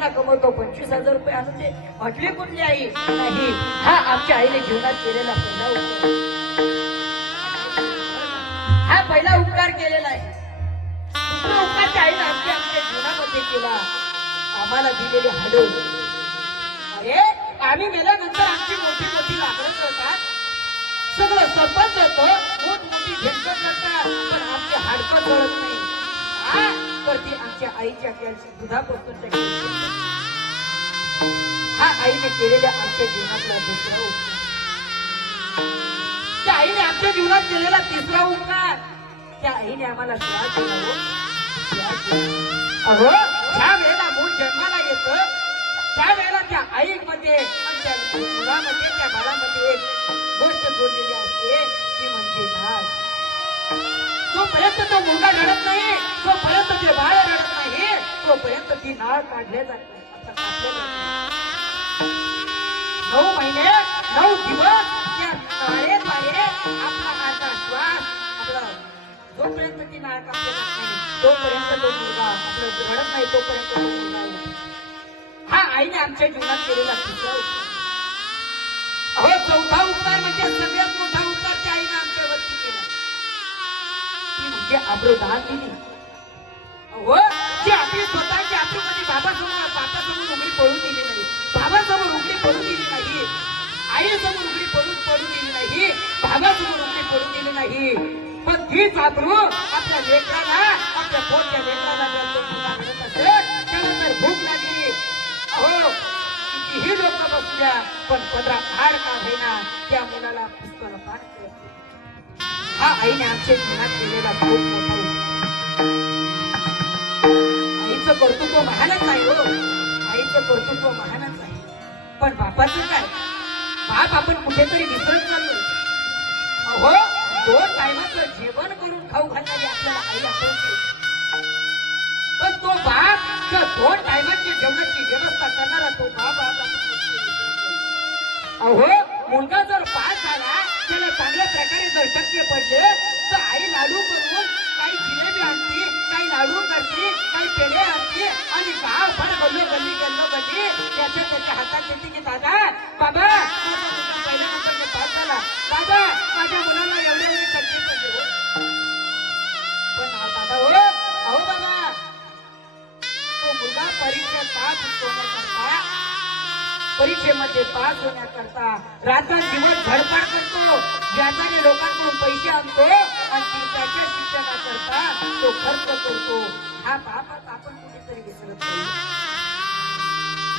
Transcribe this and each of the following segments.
महिना कमवतो 25,000 रुपये आणून दे. म्हटली कुठली आई? नाही, हा आमच्या आईने जीवनात केलेला पहिला उपकार. हा पहिला उपकार केलेला आहे. दुसरा उपकार त्या आईने आमच्या जीवनामध्ये केला, आम्हाला दिलेले हाडं. अरे आम्ही मेल्यानंतर आमची मोठी मोठी लाकडं करतात, सगळं सरपंच होतं, मोठमोठी भेटकर करतात, पण आमचे हाडकं जळत नाही. तर ती आमच्या आईच्या दुधापासून हा आईने केलेल्या आमच्या जीवनातला दुसरा उपकार. त्या आईने आमच्या जीवनात केलेला तिसरा उपकार. त्या आईने आम्हाला श्वास दिला. अहो ज्या वेळेला मूल जन्माला येतं त्या वेळेला त्या आईमध्ये आणि त्या मुलामध्ये त्या बाळामध्ये एक गोष्ट जोडलेली असते, ती म्हणजे नाच. जोपर्यंत तो मुलगा रडत नाही, जोपर्यंत ते बाळ रडत नाही, तोपर्यंत ती नाळ काढल्या जात नाही. 9 महिने 9 दिवस त्या नाळेद्वारे आपला माझा श्वास आपला जोपर्यंत ती नाळ काढली जात नाही, तोपर्यंत तो मुलगा आपलं रडत नाही, तोपर्यंत तो मुलगा. हा आईने आमच्या जीवनात केलेला तिसरा उपकार. अहो चौथा उपकार म्हणजे सगळ्यात मोठा उपकार त्या आईने आमच्यावरती केला, ती म्हणजे आब्रुदान दिली. अहो जी आपली स्वतःची आपली कधी बापासमोर उघडी पडून दिली नाही, बाबासमोर उघडी पडून दिली नाही, आईसमोर उघडी पडून दिली नाही, बाबासमोर उघडी पडून दिली नाही, पण तीच आबरू आपल्या लेकराला, आपल्या पोटच्या लेकराला रडत असेल, त्याला तर भूक लागली. अहो कितीही लोक बसल्या, पण पदरा फार का होईना त्या मुलाला पुष्कळ पाठ करते. हा आईने आमच्या जीवनात केलेला खूप मोठा उपकार. आईचं कर्तृत्व महानच आहे हो, आईचं कर्तृत्व महानच आहे. पण बापाचं काय? बाप आपण कुठेतरी विसरत चाललो. अहो 2 टायमाचं जेवण करून खाऊ घालणारी आपल्याला आई आठवते, पण तो बाप 2 टायमाची जेवणाची व्यवस्था करणारा तो बाप अहो मुलगा जर पास झाला, त्याला चांगल्या प्रकारे जर टक्के पडले, तर आई लाडू करून काही जिलेबी आणते, काही लाडू करते, काही पेढे आणते आणि गावभर गल्ली त्याच्या हातात देते की दादा बाबा पहिल्या नंबरने पास झाला, दादा माझ्या मुलाला एवढे टक्के पडले. पण दादा हो, अहो बाबा तो मुलगा परीक्षेमध्ये पास होण्याकरता रात्रंदिवस धडपड करतो, व्याजाने लोकांकडून पैसे आणतो आणि त्याच्या शिक्षणाकरता तो खर्च करतो. हा बापच आपण कुठेतरी विसरत नाही.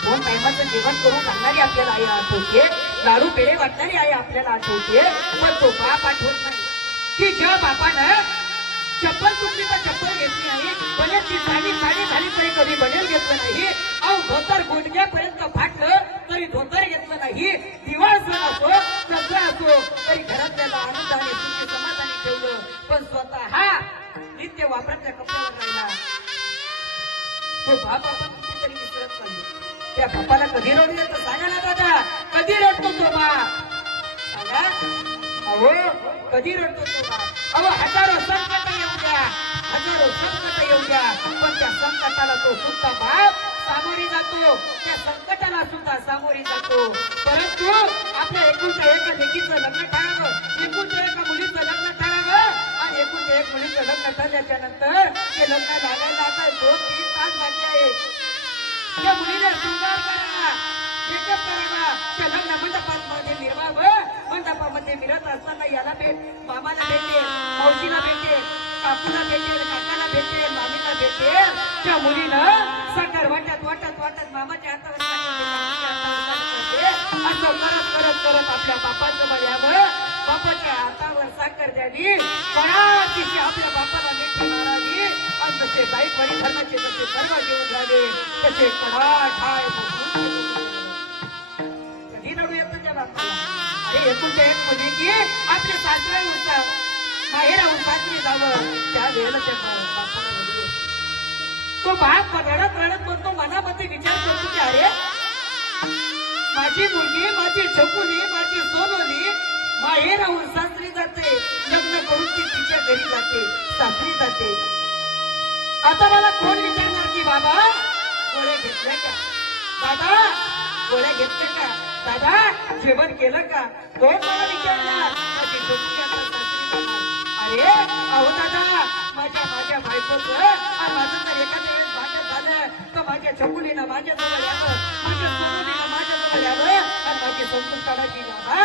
2 टायमाचं जेवण करून घालणारी आपल्याला आई आठवते, लाडू पेढे वाटणारी आई आपल्याला आठवते, पण तो बाप आठवत नाही की ज्या बापानं चप्पल तुटली तर चप्पल घेतली नाही, बनेलची साडी झाली तरी कधी बनेल घेतलं नाही, अहो धोतर गुडघ्यापर्यंत फाटलं तरी धोतर घेतलं नाही, दिवाळ सण असो दसरा असो तरी घरातल्याला आनंदाने सुखी समाधानी ठेवलं, पण स्वतः हा नित्य वापरातल्या कपड्यावर राहिला. तो बाप आपण कुठेतरी विसरत चाललो. त्या बापाला कधी रडू येतं सांगा ना दादा, कधी रडतो तो बाप सांगा? अहो कधी रडतो तो बाप? अहो हजारो संकट येऊ द्या, हजारो संकट येऊ द्या, पण त्या संकटाला तो सुद्धा बाप सामोरी जातो, त्या संकटाला सुद्धा सामोरी जातो. परंतु आपल्या एकुलत्या एका लेकीचं लग्न ठरावं, एकुलत्या एका मुलीचं लग्न ठरावं आणि एकुलत्या एक मुलीचं लग्न ठरल्याच्या नंतर ते लग्न लागायला आता 2-3 तास बाकी आहे. त्या मुलीला शृंगार करावा, मेकअप करावा, त्या लग्न मंडपामध्ये मिरवावं. मंडपामध्ये मिरत असताना याला भेट, मामाला भेटे, मावशीला भेटे, काकूला भेटे, काकाला भेटे, मामीला भेटे. त्या मुलीनं साखर वाटत मामाच्या हातावर असं करत आपल्या बापाचं बळ्यावर, बापाच्या हातावर साखर द्यावी, कडाकीशी आपल्या बापाला मिठी मारावी आणि जसे बाईक परिधानाचे जसे सर्व घेऊन झाले तसे कडाठाय कधी रडू येतं त्या बापाला. अरे एकुलत्या एक मुली की आपले सासरे होता माहेराहून सासरी जावं, त्या वेळेला त्या बापाला रडू येतं. तो बाप रडत म्हणतो, मनामध्ये विचार करतो की अरे माझी मुलगी, माझी छकुली, माझी सोनोली माहेराहून सासरी जाते, लग्न करून ती तिच्या घरी जाते, सासरी जाते. आता मला कोण विचारणार की बाबा गोळ्या घेतल्या का दादा, गोळ्या घेतल्या का दादा, जेवण केलं का, कोण मला विचारला. माझी झोपली आता सासरी जाणार. अरे अहो दादा, माझ्या बायकोचं आणि माझं जर एखाद्या वेळेस भांडण झालं तर माझ्या छकुलीनं माझ्याजवळ यावं, माझ्या सोनुलीनं माझ्याजवळ यावं आणि माझी समजून काढायची ना.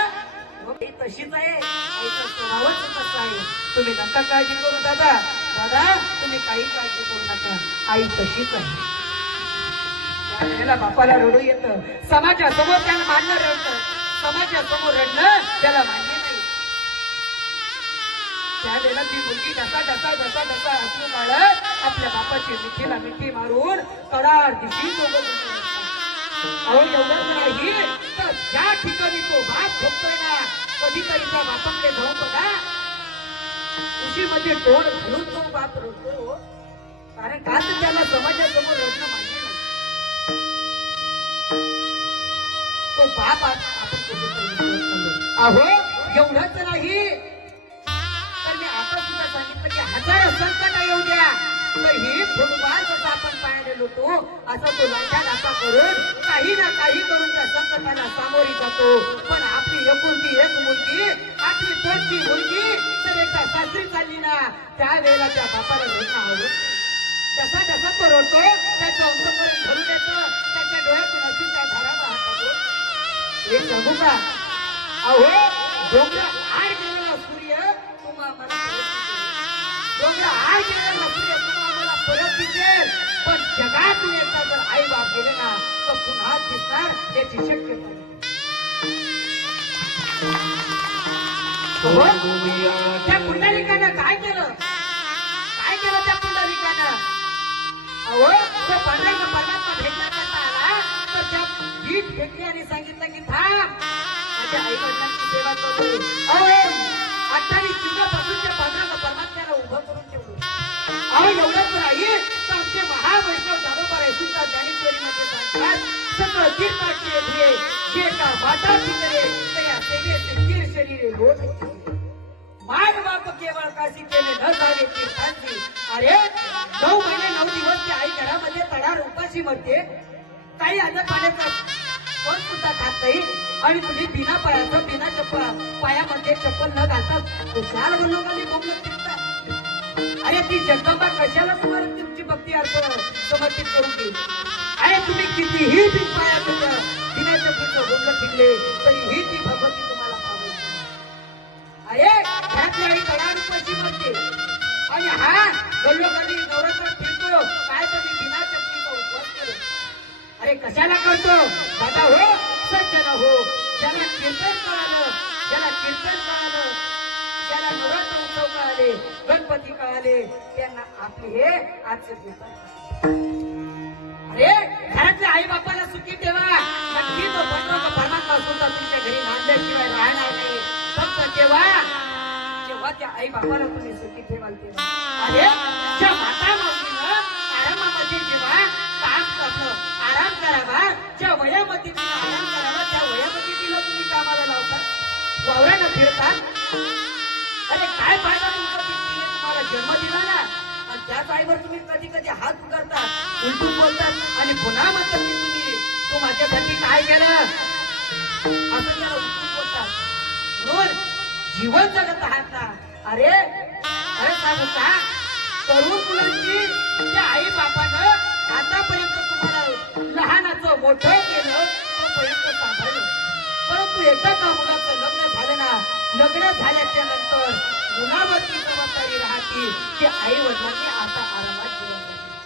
ही तशीच आहे, आईचा स्वभावच तसा आहे. तुम्ही नका काळजी करू दादा, दादा तुम्ही काही काळजी करू नका, आई तशीच आहे. त्याला बापाला रडू येतं, समाजासमोर त्याला मान्य रडतं, समाजासमोर रडणं त्याला मान्य नाही. त्यावेळेला ती मुलगी ढसा हसू काढत आपल्या बापाची मिठीला मिठी मारून कडार दिशी सोबत. अहो एवढंच नाही तर ज्या ठिकाणी तो बाप झोपतोय ना, कधीतरी त्या बापाकडे जाऊन बघा, उशीमध्ये तोंड घालून तो बाप रडतो. कारण का तर त्याला समाजासमोर रडणं मान्य नाही. तो बाप आपण कधीतरी अहो एवढंच नाही तर मी आता सुद्धा सांगितलं की 1000 संकट येऊ द्या तरी फुटबॉल जसा आपण पाहिलेलो होतो असा तो लाटा करून काही ना काही करून त्या संकटाला सामोरी जातो. पण आपली एकुलती एक मुलगी, आपली पोटची मुलगी जर एकदा सासरी चालली ना, त्यावेळेला त्या बापाला रडणं आवडत. जसा तो रडतो त्याचं अंतःकरण भरून येतं, त्याच्या डोळ्यातून अश्रूच्या धारा वाहतात. हे सांगू का, अहो डोंगरा आड गेलेला सूर्य तुम्हा मला डोंगरा आड गेलेला सूर्य तुम्हा मला परत दिसेल, पण जगातून एकदा जर आई बाप गेले ना तर पुन्हा दिसणार याची शक्यता नाही. त्या पुंडलिकानं काय केलं त्या पुंडलिकानं, अहो तो पांढऱ्या परमात्मा भेटण्याकरता आला तर त्या भीट भेटली आणि सांगितलं की थांब, माझ्या आई वडिलांची सेवा करू. अहो 28 चिन्हापासून त्या पांढऱ्या परमात्म्याला उभं करून ठेवलं. अहो एवढंच नाही तर आमचे महावैष्णव दारोबा सुद्धा ज्ञानेश्वरीमध्ये सांगतात, सगळं तीर्थाचे प्रिय जे का माता पितरे तया सेवेचे तीर शरीरे लोट माग बाप केवळ काशी केले न झाले तीर्थांची. अरे 9 महिने 9 दिवस ती आई घरामध्ये तडार उपाशी मरते, काही अन्न पाण्याचा पण सुद्धा खात नाही आणि तुम्ही बिना पायाचं बिना पायामध्ये चप्पल न घालतात खुशाल बनवली बोंबलत फिरतात. अरे ती जगदंबा कशाला तुम्हाला तुमची भक्ती अर्थ समर्पित करून देईल. अरे तुम्ही कितीही बिन पायाचं बिना चप्पलीचं बोंबलत फिरले तरीही ती भगवती तुम्हाला पावते. अरे घरातली आई तडार उपाशी मरते आणि हा गल्लोगल्ली नवरात्रात फिरतो, काय तरी बिना चपलीचा उपवास केला. अरे कशाला करतो दादा, हो सज्जन हो, ज्याला कीर्तन कळालं, ज्याला नवरात्र उत्सव कळाले, गणपती कळाले, त्यांना आपले हे आजचे दिवस. अरे घरातल्या आई बापाला सुखी ठेवा, नक्की तो परमात्मा सुद्धा तुमच्या घरी नांदल्याशिवाय राहणार नाही. फक्त जेव्हा त्या आई बापाला तुम्ही सुखी ठेवाल तेव्हा. अरे ज्या माता मावशीनं आरामामध्ये जेव्हा काम करणं, आराम करावा, ज्या वयामध्ये तिला आराम करावा त्या वयामध्ये तिला तुम्ही कामाला लावतात, वावरानं फिरतात. अरे काय फायदा तुमचा, तिने तुम्हाला जन्म दिला ना आणि त्याच आईवर तुम्ही कधी कधी हात उगारतात, उलटून बोलतात आणि पुन्हा म्हणतात की तू माझ्यासाठी काय केलं असं त्याला उलटून बोलतात. म्हणून जीवन जगत आहात ना, अरे सांगू का, तरुण मुलांची त्या आई बापानं आतापर्यंत तुम्हाला लहानाचं मोठं केलं तोपर्यंत सांभाळलं. परंतु एकदा का मुलाचं लग्न झालं ना, लग्न झाल्याच्या नंतर मुलावरची जबाबदारी राहते की आई वडिलांनी आता आरामात जीवन जगावं.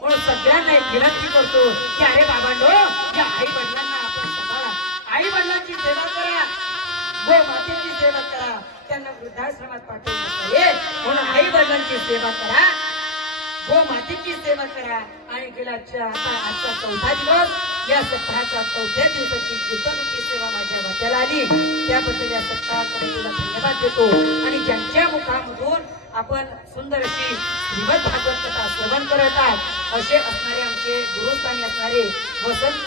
म्हणून सगळ्यांना एक विनंती करतो की अरे बाबांनो, या आई वडिलांना आपण सांभाळा, आई वडिलांची सेवा करा, गो मातेची सेवा करा, त्यांना वृद्धाश्रमात पाठवू नका. म्हणून आई वडिलांची सेवा करा, गो मातेची सेवा करा. आणि गेल्या आजचा 4था दिवस, या सप्ताहाच्या 4थ्या दिवसाची कीर्तनरूपी सेवा माझ्या वाट्याला आली, त्याबद्दल या सप्ताह कमिटीला धन्यवाद देतो. आणि ज्यांच्या मुखामधून आपण सुंदर अशी श्रीमद भागवत कथा श्रवण करत आहात असे असणारे आमचे गुरुस्थानी असणारे वसंत